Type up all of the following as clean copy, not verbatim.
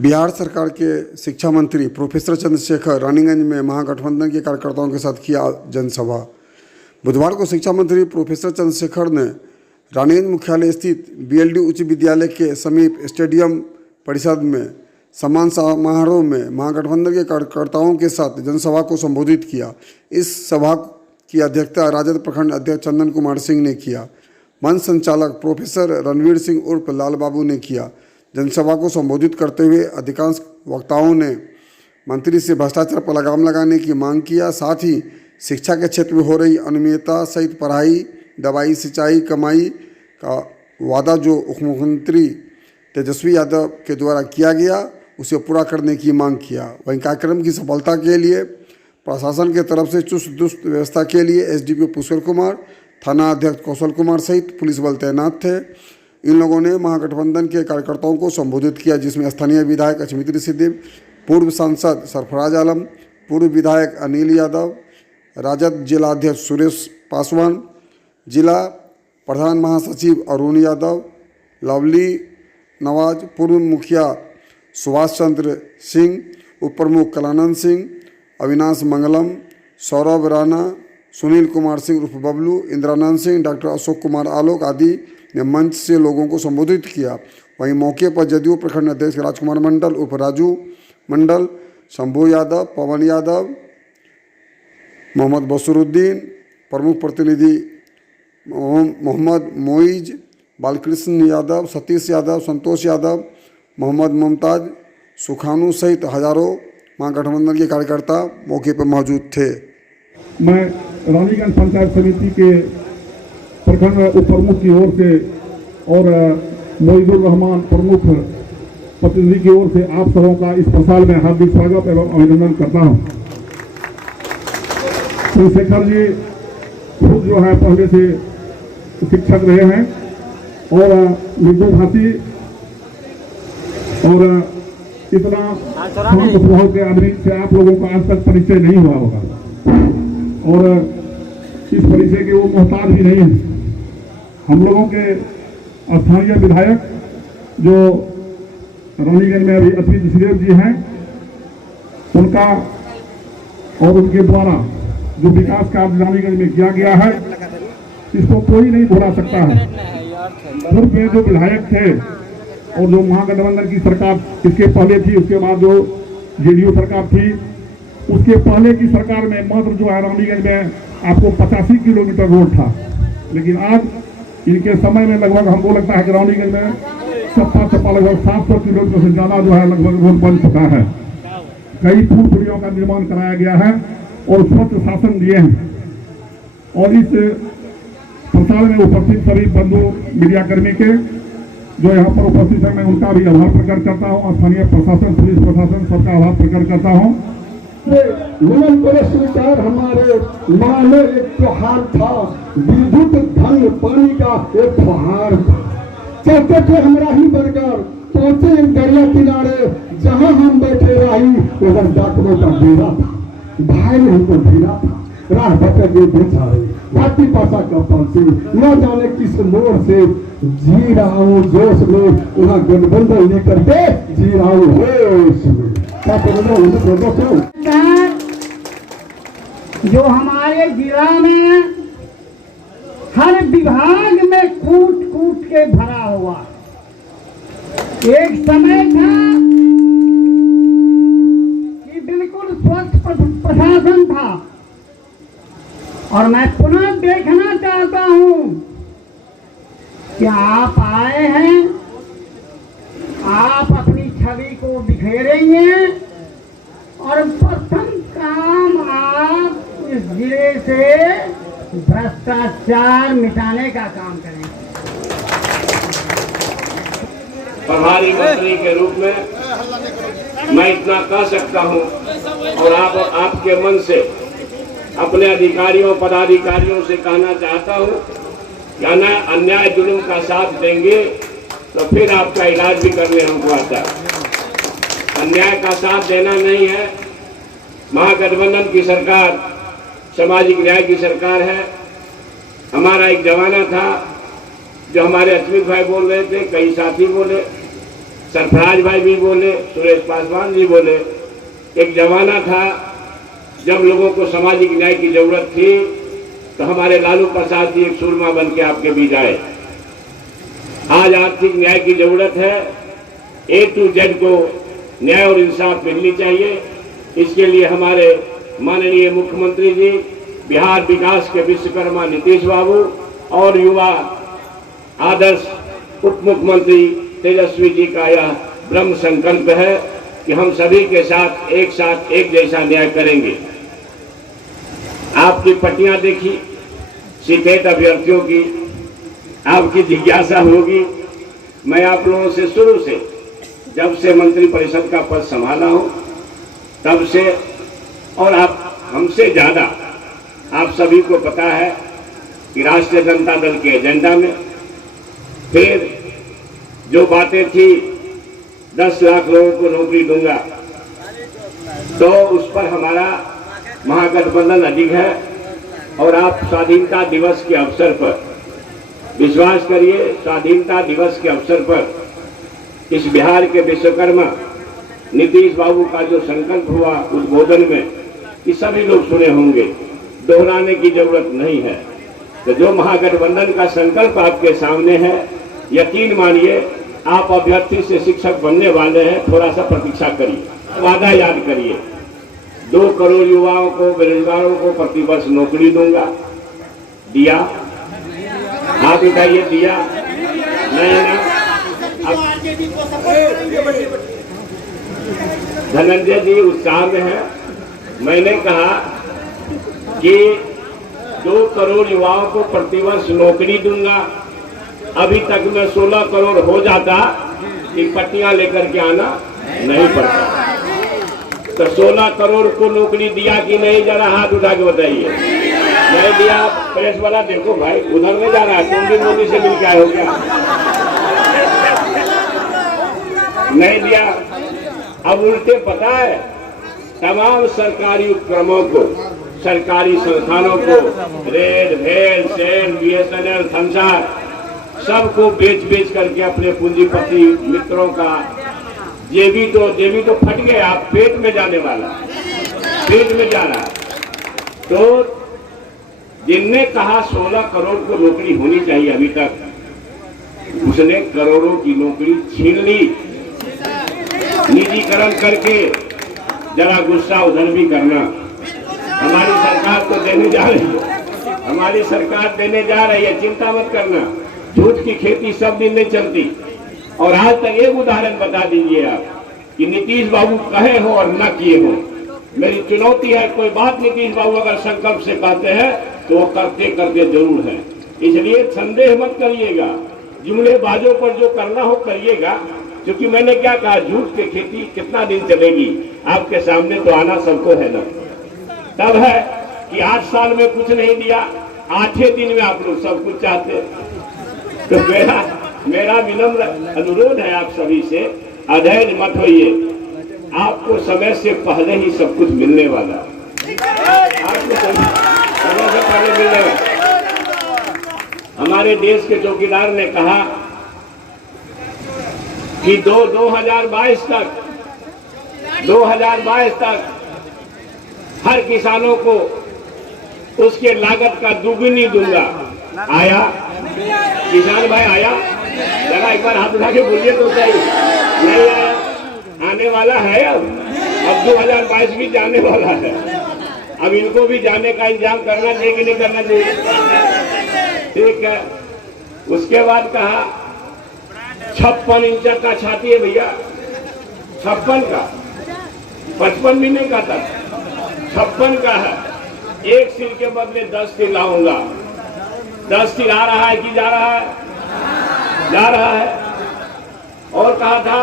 बिहार सरकार के शिक्षा मंत्री प्रोफेसर चंद्रशेखर रानीगंज में महागठबंधन के कार्यकर्ताओं के साथ किया जनसभा। बुधवार को शिक्षा मंत्री प्रोफेसर चंद्रशेखर ने रानीगंज मुख्यालय स्थित बीएलडी उच्च विद्यालय के समीप स्टेडियम परिसर में सम्मान समारोह में महागठबंधन के कार्यकर्ताओं के साथ जनसभा को संबोधित किया। इस सभा की अध्यक्षता राजद प्रखंड अध्यक्ष चंदन कुमार सिंह ने किया। मंच संचालक प्रोफेसर रणवीर सिंह उर्फ लाल बाबू ने किया। जनसभा को संबोधित करते हुए अधिकांश वक्ताओं ने मंत्री से भ्रष्टाचार पर लगाम लगाने की मांग किया। साथ ही शिक्षा के क्षेत्र में हो रही अनियमितता सहित पढ़ाई, दवाई, सिंचाई, कमाई का वादा जो उप मुख्यमंत्री तेजस्वी यादव के द्वारा किया गया उसे पूरा करने की मांग किया। वहीं कार्यक्रम की सफलता के लिए प्रशासन के तरफ से चुस्त दुरुस्त व्यवस्था के लिए एसडीपीओ पुष्कर कुमार, थाना अध्यक्ष कौशल कुमार सहित पुलिस बल तैनात थे। इन लोगों ने महागठबंधन के कार्यकर्ताओं को संबोधित किया, जिसमें स्थानीय विधायक अचमित्री सिद्दीकी, पूर्व सांसद सरफराज आलम, पूर्व विधायक अनिल यादव, राजद जिला अध्यक्ष सुरेश पासवान, जिला प्रधान महासचिव अरुण यादव, लवली नवाज, पूर्व मुखिया सुभाष चंद्र सिंह, उप प्रमुख कलानंद सिंह, अविनाश मंगलम, सौरभ राणा, सुनील कुमार सिंह उर्फ बबलू, इंद्रानंद सिंह, डॉक्टर अशोक कुमार आलोक आदि ने मंच से लोगों को संबोधित किया। वहीं मौके पर जदयू प्रखंड अध्यक्ष राजकुमार मंडल उर्फ राजू मंडल, शंभू यादव, पवन यादव, मोहम्मद बसरुद्दीन, प्रमुख प्रतिनिधि मोहम्मद मोइज, बालकृष्ण यादव, सतीश यादव, संतोष यादव, मोहम्मद मुमताज, सुखानू सहित हजारों महागठबंधन के कार्यकर्ता मौके पर मौजूद थे। मैं रानीगंज पंचायत समिति के प्रखंड उप प्रमुख की ओर से और मोइजुर रहमान प्रमुख प्रतिनिधि की ओर से आप सबों का इस प्रसार में हार्दिक स्वागत एवं अभिनंदन करता हूं। चंद्रशेखर जी खुद जो है पहले से शिक्षक रहे हैं और मृदुभाषी और इतना शांत स्वभाव के आदमी से आप लोगों का आज तक परिचय नहीं हुआ होगा और इस परिचय के वो मोहताज भी नहीं है। हम लोगों के स्थानीय विधायक जो रानीगंज में अभी अतिथि श्रीदेव जी हैं, उनका और उनके द्वारा जो विकास कार्य रानीगंज में किया गया है इसको कोई नहीं भुला सकता है। पूर्व में जो विधायक थे और जो महागठबंधन की सरकार इसके पहले थी, उसके बाद जो जेडीयू सरकार थी, उसके पहले की सरकार में मात्र जो है रानीगंज में आपको 85 किलोमीटर रोड था, लेकिन आज इनके समय में लगभग हमको लगता है कि रानीगंज में चप्पा लगभग 700 किलोमीटर से ज़्यादा जो है लगभग रोड बन चुका है। कई पुल पुलियों का निर्माण कराया गया है और स्वच्छ शासन दिए हैं। और इस प्रसार में उपस्थित सभी बंधु मीडियाकर्मी के जो यहाँ पर उपस्थित है, मैं उनका भी आभार प्रकट करता हूँ और स्थानीय प्रशासन, पुलिस प्रशासन सबका आभार प्रकट करता हूँ। पुरस्कार हमारे माने एक त्योहार था, विद्युत धन पानी का एक फुहार था। चलते थे हमरा ही बनकर पहुंचे एक दरिया किनारे, जहां हम बैठे रही उधर डाकुओं का डेरा था, भाई ने हमको घेरा था, राह भटक के बेचा रही भारतीय भाषा का पंछी, न जाने किस मोड़ से जी रहा हूँ जोश में, वहाँ गठबंधन लेकर के जी रहा हूँ होश में। जो हमारे जिला में हर विभाग में कूट कूट के भरा हुआ। एक समय था कि बिल्कुल स्वच्छ प्रशासन था और मैं पुनः देखना चाहता हूं कि आप आए हैं, आप अपनी छवि को बिखेरेंगे और प्रथम काम आप इस जिले से भ्रष्टाचार मिटाने का काम करेंगे। प्रभारी मंत्री के रूप में मैं इतना कह सकता हूं और आपके मन से अपने अधिकारियों पदाधिकारियों से कहना चाहता हूं कि अन्याय जुल्म का साथ देंगे तो फिर आपका इलाज भी करने हमको आता है। अन्याय का साथ देना नहीं है। महागठबंधन की सरकार सामाजिक न्याय की सरकार है। हमारा एक जमाना था जो हमारे अचमित भाई बोल रहे थे, कई साथी बोले सरफराज भाई भी बोले, सुरेश पासवान भी बोले। एक जमाना था जब लोगों को सामाजिक न्याय की जरूरत थी तो हमारे लालू प्रसाद जी एक सूरमा बन के आपके बीच आए। आज आर्थिक न्याय की जरूरत है। A to Z को न्याय और इंसाफ मिलनी चाहिए। इसके लिए हमारे माननीय मुख्यमंत्री जी, बिहार विकास के विश्वकर्मा नीतीश बाबू और युवा आदर्श उप मुख्यमंत्री तेजस्वी जी का यह ब्रह्म संकल्प है कि हम सभी के साथ एक जैसा न्याय करेंगे। आपकी पट्टियां देखी सीटेट अभ्यर्थियों की, आपकी जिज्ञासा होगी। मैं आप लोगों से शुरू से, जब से मंत्रिपरिषद का पद संभाला हूं तब से, और आप हमसे ज्यादा आप सभी को पता है कि राष्ट्रीय जनता दल के एजेंडा में फिर जो बातें थी 10 लाख लोगों को नौकरी दूंगा, तो उस पर हमारा महागठबंधन अधिक है। और आप स्वाधीनता दिवस के अवसर पर, विश्वास करिए, स्वाधीनता दिवस के अवसर पर इस बिहार के विश्वकर्मा नीतीश बाबू का जो संकल्प हुआ उद्बोधन में, कि सभी लोग सुने होंगे, दोहराने की जरूरत नहीं है। तो जो महागठबंधन का संकल्प आपके सामने है, यकीन मानिए आप अभ्यर्थी से शिक्षक बनने वाले हैं। थोड़ा सा प्रतीक्षा करिए, वादा याद करिए। 2 करोड़ युवाओं को, बेरोजगारों को प्रतिवर्ष नौकरी दूंगा। दिया? हाथ उठाइए, दिया? नहीं ना? धनंजय जी उत्साह में है। मैंने कहा कि 2 करोड़ युवाओं को प्रतिवर्ष नौकरी दूंगा। अभी तक में 16 करोड़ हो जाता कि पट्टियां लेकर के आना नहीं पड़ता। तो 16 करोड़ को नौकरी दिया कि नहीं? जरा हाथ उठा के बताइए। नहीं दिया? प्रेस वाला देखो भाई, उधर में जा रहा है, तुम भी मोदी से मिल के आए हो क्या? नहीं दिया? अब उल्टे पता है, तमाम सरकारी उपक्रमों को, सरकारी संस्थानों को, रेल, सेल, BSNL, संसार, सबको बेच करके अपने पूंजीपति मित्रों का जेबी तो फट गया, पेट में जाने वाला, पेट में जा रहा। तो जिनने कहा 16 करोड़ को नौकरी होनी चाहिए अभी तक, उसने करोड़ों की नौकरी छीन ली, निजीकरण करके। जरा गुस्सा उधर भी करना। हमारी सरकार तो देने जा रही है, हमारी सरकार देने जा रही है, चिंता मत करना। झूठ की खेती सब दिन नहीं चलती। और आज तक एक उदाहरण बता दीजिए आप कि नीतीश बाबू कहे हो और न किए हो। मेरी चुनौती है, कोई बात नीतीश बाबू अगर संकल्प से कहते हैं तो वो करते करते जरूर है। इसलिए संदेह मत करिएगा, जुमलेबाजों पर जो करना हो करिएगा। क्योंकि मैंने क्या कहा, झूठ की खेती कितना दिन चलेगी? आपके सामने तो आना सबको है ना। तब है कि 8 साल में कुछ नहीं दिया, 8वें दिन में आप लोग सब कुछ चाहते। तो मेरा विनम्र अनुरोध है आप सभी से, अधैर्य मत होइए। आपको समय से पहले ही सब कुछ मिलने वाला, आपको समय से पहले मिलने वाला। हमारे देश के चौकीदार ने कहा कि 2022 तक हर किसानों को उसके लागत का दुगुनी दूंगा। आया किसान भाई? आया? जरा एक बार हाथ उठा के बोलिए तो सही। नहीं आया? आने वाला है। अब 2022 भी जाने वाला है। अब इनको भी जाने का इंतजाम करना चाहिए कि नहीं करना चाहिए? ठीक है। उसके बाद कहा 56 इंच का छाती है भैया, 56 का, 55 भी नहीं कहता, 56 का है। 1 सिल के बदले 10 सिल लाऊंगा। 10 सिल आ रहा है कि जा रहा है? जा रहा है। और कहा था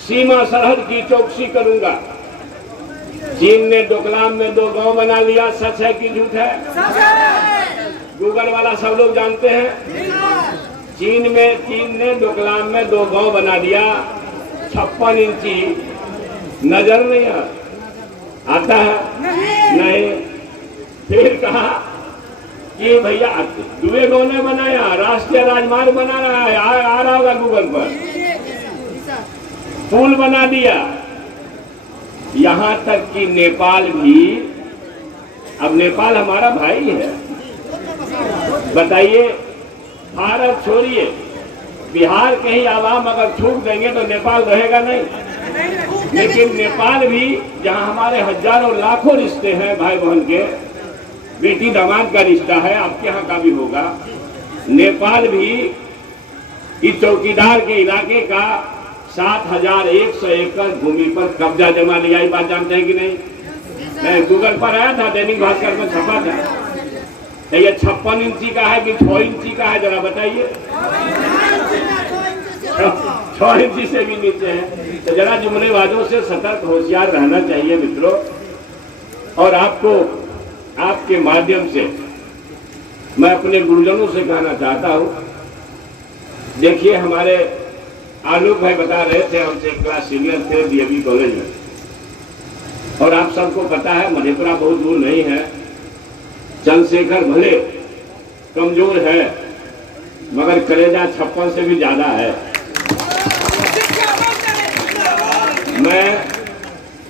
सीमा सरहद की चौकसी करूंगा। चीन ने डोकलाम में 2 गांव बना लिया, सच है कि झूठ है? गूगल वाला सब लोग जानते हैं। चीन ने डोकलाम में 2 गांव बना दिया। 56 इंची नजर नहीं आता है? नहीं। फिर कहा कि भैया दुबे गांव ने बनाया, राष्ट्रीय राजमार्ग बना रहा है, आ रहा होगा गूगल पर। पुल बना दिया, यहां तक कि नेपाल भी, अब नेपाल हमारा भाई है, बताइए, भारत छोड़िए, बिहार के ही आवाम अगर छूट देंगे तो नेपाल रहेगा नहीं। लेकिन नेपाल भी, जहां हमारे हजारों लाखों रिश्ते हैं भाई बहन के, बेटी दामाद का रिश्ता है, आपके यहाँ का भी होगा, नेपाल भी इस चौकीदार के इलाके का 7100 एकड़ भूमि पर कब्जा जमा लिया। ये बात जानते हैं कि नहीं? मैं गूगल पर आया था, दैनिक भास्कर में छपा था। तो ये 56 इंची का है कि 6 इंची का है, जरा बताइए। 6 इंची से भी नीचे है। तो जरा जुमलेबाजों से सतर्क होशियार रहना चाहिए मित्रों। और आपको, आपके माध्यम से मैं अपने गुरुजनों से कहना चाहता हूं, देखिए हमारे आलोक भाई बता रहे थे, हमसे क्लास सीनियर थे डीएवी कॉलेज में, और आप सबको पता है मधेपुरा बहुत दूर नहीं है। चंद्रशेखर भले कमजोर है मगर कलेजा 56 से भी ज्यादा है। मैं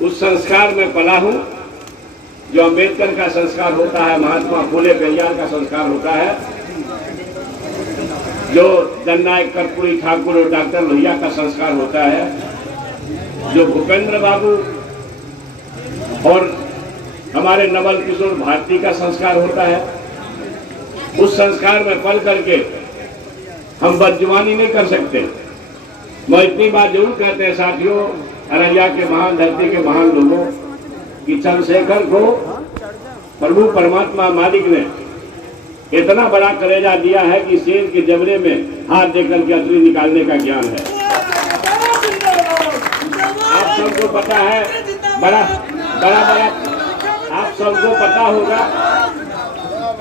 उस संस्कार में पला हूं जो अम्बेडकर का संस्कार होता है, महात्मा फूले पेरियार का संस्कार होता है, जो जननायक कर्पूरी ठाकुर और डॉक्टर लोहिया का संस्कार होता है, जो भूपेंद्र बाबू और हमारे नवल किशोर भारती का संस्कार होता है। उस संस्कार में पल करके हम बदजुबानी नहीं कर सकते। मैं इतनी बात जरूर कहते हैं साथियों, अररिया के महान, धरती के महान लोगों, कि चंद्रशेखर को प्रभु परमात्मा मालिक ने इतना बड़ा कलेजा दिया है कि शेर के जबड़े में हाथ देकर के असली निकालने का ज्ञान है। आप सबको पता है, बड़ा बड़ा बड़ा आप सबको पता होगा,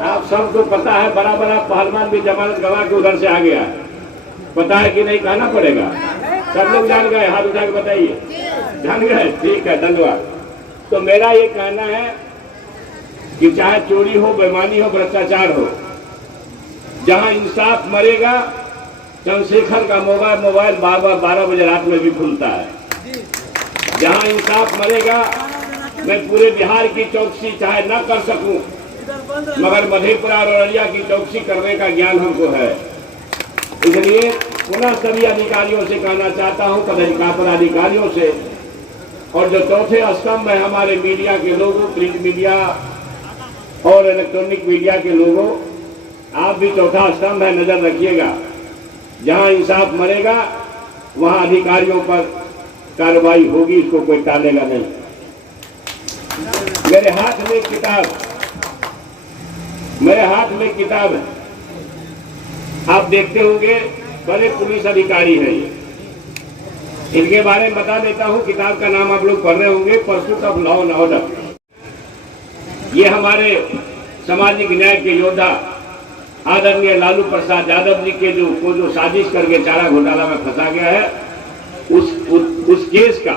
आप सबको पता है, बड़ा बड़ा पहलवान भी जमानत गवा के उधर से आ गया। पता है कि नहीं, कहना पड़ेगा। सब लोग जान गए, हाथ उठा के बताइए, जान गए? ठीक है, धन्यवाद। तो मेरा ये कहना है कि चाहे चोरी हो, बेईमानी हो, भ्रष्टाचार हो, जहां इंसाफ मरेगा, चंद्रशेखर का मोबाइल 12 बजे रात में भी खुलता है। जहां इंसाफ मरेगा, मैं पूरे बिहार की चौकसी चाहे न कर सकूं, मगर मधेपुरा और अररिया की चौकसी करने का ज्ञान हमको है। इसलिए पुनः सभी अधिकारियों से कहना चाहता हूं, पदाधिकारियों से, और जो चौथे स्तंभ है हमारे मीडिया के लोगों, प्रिंट मीडिया और इलेक्ट्रॉनिक मीडिया के लोगों, आप भी चौथा स्तंभ है, नजर रखिएगा। जहां इंसाफ मरेगा वहां अधिकारियों पर कार्रवाई होगी, इसको कोई टालेगा नहीं। मेरे हाथ में किताब है, आप देखते होंगे, बड़े पुलिस अधिकारी हैं ये। इनके बारे में बता देता हूं, किताब का नाम आप लोग पढ़ रहे होंगे, pursuit of law and order. ये हमारे सामाजिक न्याय के योद्धा आदरणीय लालू प्रसाद यादव जी के जो साजिश करके चारा घोटाला में फंसा गया है, उस केस का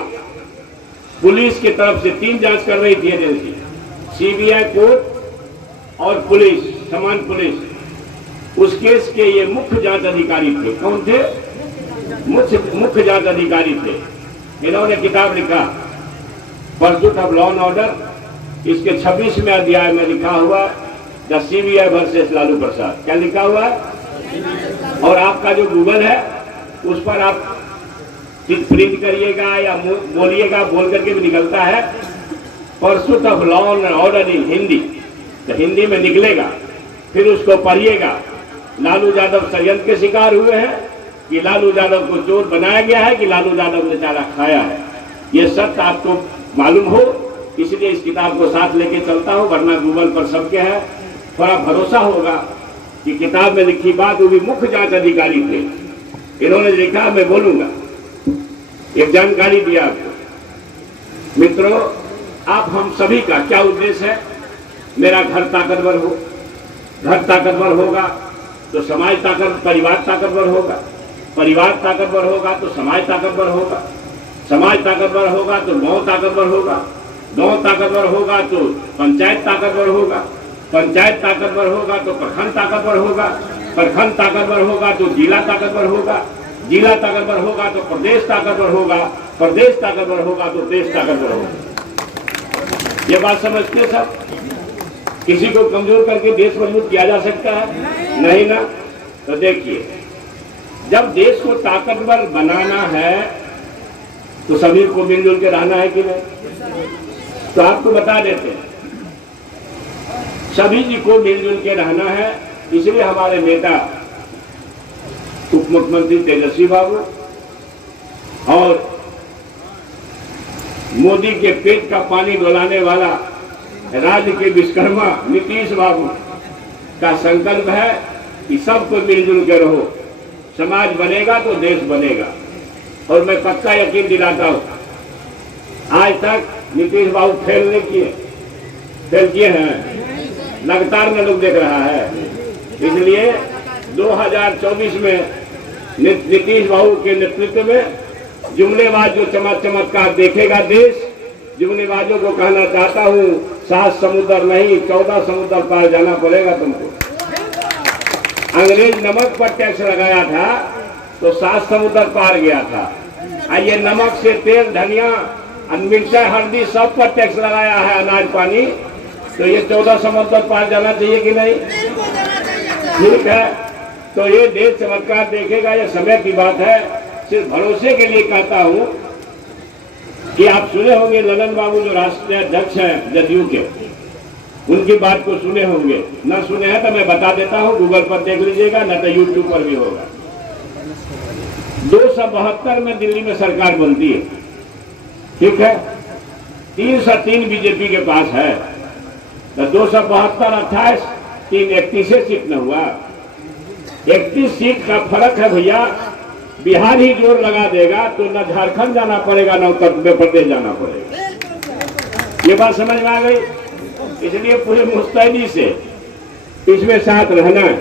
पुलिस की तरफ से 3 जांच कर रही थी एजेंसी, सीबीआई, कोर्ट और पुलिस, समान पुलिस। उस केस के ये मुख्य जांच अधिकारी थे। कौन थे? मुख्य जांच अधिकारी थे। इन्होंने किताब लिखा pursuit of law and order. इसके 26वें अध्याय में लिखा हुआ the CBI versus Lalu Prasad. क्या लिखा हुआ है? और आपका जो गूगल है उस पर आप प्रिंट करिएगा या बोलिएगा, बोल करके भी निकलता है pursuit of law and order in Hindi. तो हिंदी में निकलेगा, फिर उसको पढ़िएगा। लालू यादव षड्यंत्र के शिकार हुए हैं कि लालू यादव को चोर बनाया गया है कि लालू यादव ने चारा खाया है, ये सत्य आपको मालूम हो, इसलिए इस किताब को साथ लेके चलता हूं। वरना गूगल पर सबके है, थोड़ा भरोसा होगा कि किताब में लिखी बात, वो भी मुख्य जांच अधिकारी थे, इन्होंने लिखा, मैं बोलूंगा, एक जानकारी दिया आपको। मित्रों, आप हम सभी का क्या उद्देश्य है? मेरा घर ताकतवर हो, घर ताकतवर होगा तो समाज परिवार ताकतवर होगा, परिवार ताकतवर होगा तो समाज ताकतवर होगा, समाज ताकतवर होगा तो गांव ताकतवर होगा, गांव ताकतवर होगा तो पंचायत ताकतवर होगा, पंचायत ताकतवर होगा तो प्रखंड ताकतवर होगा, प्रखंड ताकतवर होगा तो जिला ताकतवर होगा, जिला ताकतवर होगा तो प्रदेश ताकतवर होगा, प्रदेश ताकतवर होगा तो देश ताकतवर होगा। ये बात समझते हैं सब? किसी को कमजोर करके देश मजबूत किया जा सकता है? नहीं ना। तो देखिए, जब देश को ताकतवर बनाना है तो सभी को मिलजुल के रहना है कि नहीं? तो आपको बता देते हैं, सभी जी को मिलजुल के रहना है। इसलिए हमारे नेता उप मुख्यमंत्री तेजस्वी बाबू और मोदी के पेट का पानी डुलाने वाला राज्य के विश्वकर्मा नीतीश बाबू का संकल्प है कि सबको मिलजुल के रहो, समाज बनेगा तो देश बनेगा। और मैं पक्का यकीन दिलाता हूं, आज तक नीतीश बाबू फेल नहीं किए, फेल किए हैं, लगातार में लोग देख रहा है। इसलिए 2024 में नीतीश बाबू के नेतृत्व में जुमलेबाज जो चमत्कार देखेगा देश। जुमलेबाजों को कहना चाहता हूं, 7 समुद्र नहीं 14 समुद्र पार जाना पड़ेगा तुमको। अंग्रेज नमक पर टैक्स लगाया था तो 7 समुद्र पार गया था। ये नमक से तेल, धनिया, मिर्चा, हल्दी सब पर टैक्स लगाया है, अनाज पानी, तो ये 14 समुद्र पार जाना चाहिए कि नहीं? ठीक है, तो ये देश चमत्कार देखेगा, ये समय की बात है। सिर्फ भरोसे के लिए कहता हूं कि आप सुने होंगे ललन बाबू जो राष्ट्रीय अध्यक्ष हैं जदयू के, उनकी बात को सुने होंगे। ना सुने हैं तो मैं बता देता हूं, गूगल पर देख लीजिएगा, न तो यूट्यूब पर भी होगा। 272 में दिल्ली में सरकार बनती है, ठीक है, 303 बीजेपी के पास है, तो 272 28 3 31 सीट न हुआ। 31 सीट का फर्क है भैया। बिहार ही जोर लगा देगा तो न झारखंड जाना पड़ेगा न उत्तर प्रदेश जाना पड़ेगा। ये बात समझ में आ गई? इसलिए पूरे मुस्तैदी से इसमें साथ रहना है।